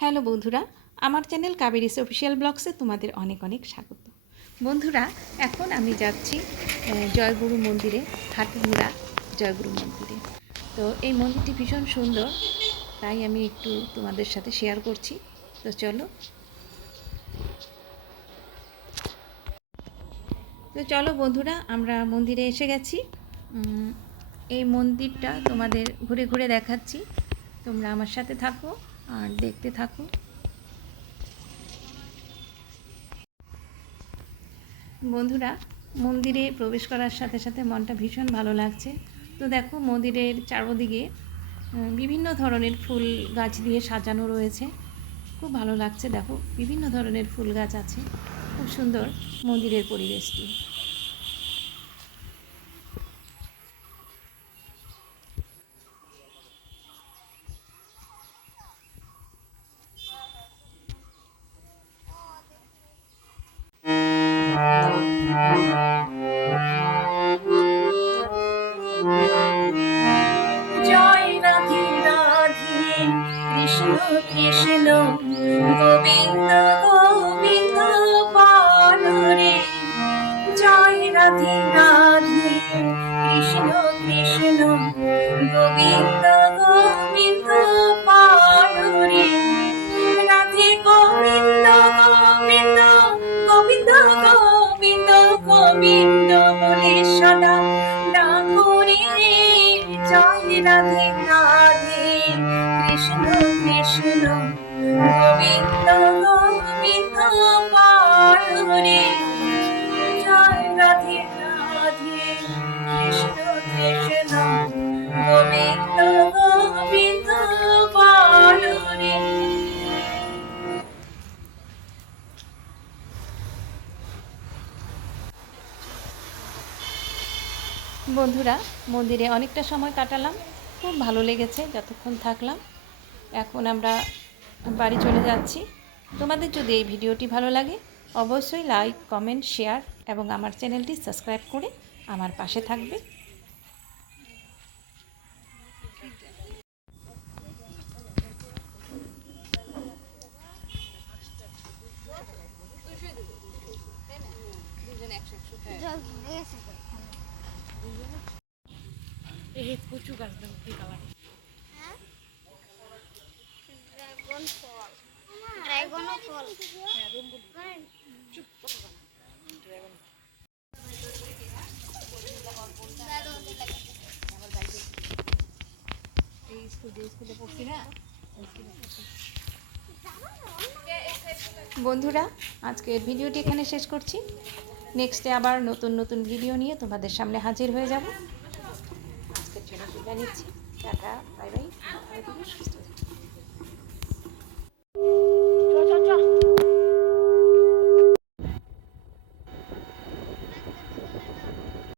Hello বন্ধুরা, আমার channel কাবেরিস official ব্লগসে তোমাদের অনেক অনেক স্বাগত। বন্ধুরা, এখন আমি যাচ্ছি জয়গুরু মন্দিরে, হাটুমুড়া জয়গুরু মন্দিরে। তো এই মন্দিরটি ভীষণ সুন্দর, তাই আমি একটু তোমাদের সাথে শেয়ার করছি। তো চলো বন্ধুরা, আমরা মন্দিরে এসে গেছি। এই মন্দিরটা তোমাদের ঘুরে ঘুরে দেখাচ্ছি, তোমরা আমার সাথে থাকো আর দেখতে থাকো। বন্ধুরা, মন্দিরে প্রবেশ করার সাথে সাথে মনটা ভীষণ ভালো লাগছে। তো দেখো, মন্দিরের চারদিকে বিভিন্ন ধরনের ফুল গাছ দিয়ে সাজানো রয়েছে, খুব ভালো লাগছে। দেখো, বিভিন্ন ধরনের ফুল গাছ আছে, খুব সুন্দর মন্দিরের পরিবেশটি। জয় রাধে রাধে কৃষ্ণ কৃষ্ণ গোবিন্দ গোবিন্দ বলরে। জয় রাধে রাধে কৃষ্ণ কৃষ্ণ গোবিন্দ গোবিন্দ বলরে। রাধে গোবিন্দ গোবিন্দ গোবিন্দ গোবিন্দ গোবিন্দ বলে সদা ডাকুরে। জয় রাধে রাধে কৃষ্ণ কৃষ্ণ গোবিন্দ গোবিন্দ বলরে। জয় রাধে রাধে কৃষ্ণ কৃষ্ণ গোবিন্দ গোবিন্দ বলরে। বন্ধুরা, মন্দিরে অনেকটা সময় কাটালাম, খুব ভালো লেগেছে যতক্ষণ থাকলাম। এখন আমরা বাড়ি চলে যাচ্ছি। তোমাদের যদি এই ভিডিওটি ভালো লাগে, অবশ্যই লাইক, কমেন্ট, শেয়ার এবং আমার চ্যানেলটি সাবস্ক্রাইব করে আমার পাশে থাকবে। কচু গাছ দাও, কি কালার? ড্রাগন ফল, ড্রাগন ফল। বন্ধুরা, আজকের ভিডিওটি এখানে শেষ করছি। নেক্সটে আবার নতুন নতুন ভিডিও নিয়ে তোমাদের সামনে হাজির হয়ে যাব। আজকের জন্য বিদায় নিচ্ছি। Tata, bye bye. সুস্থ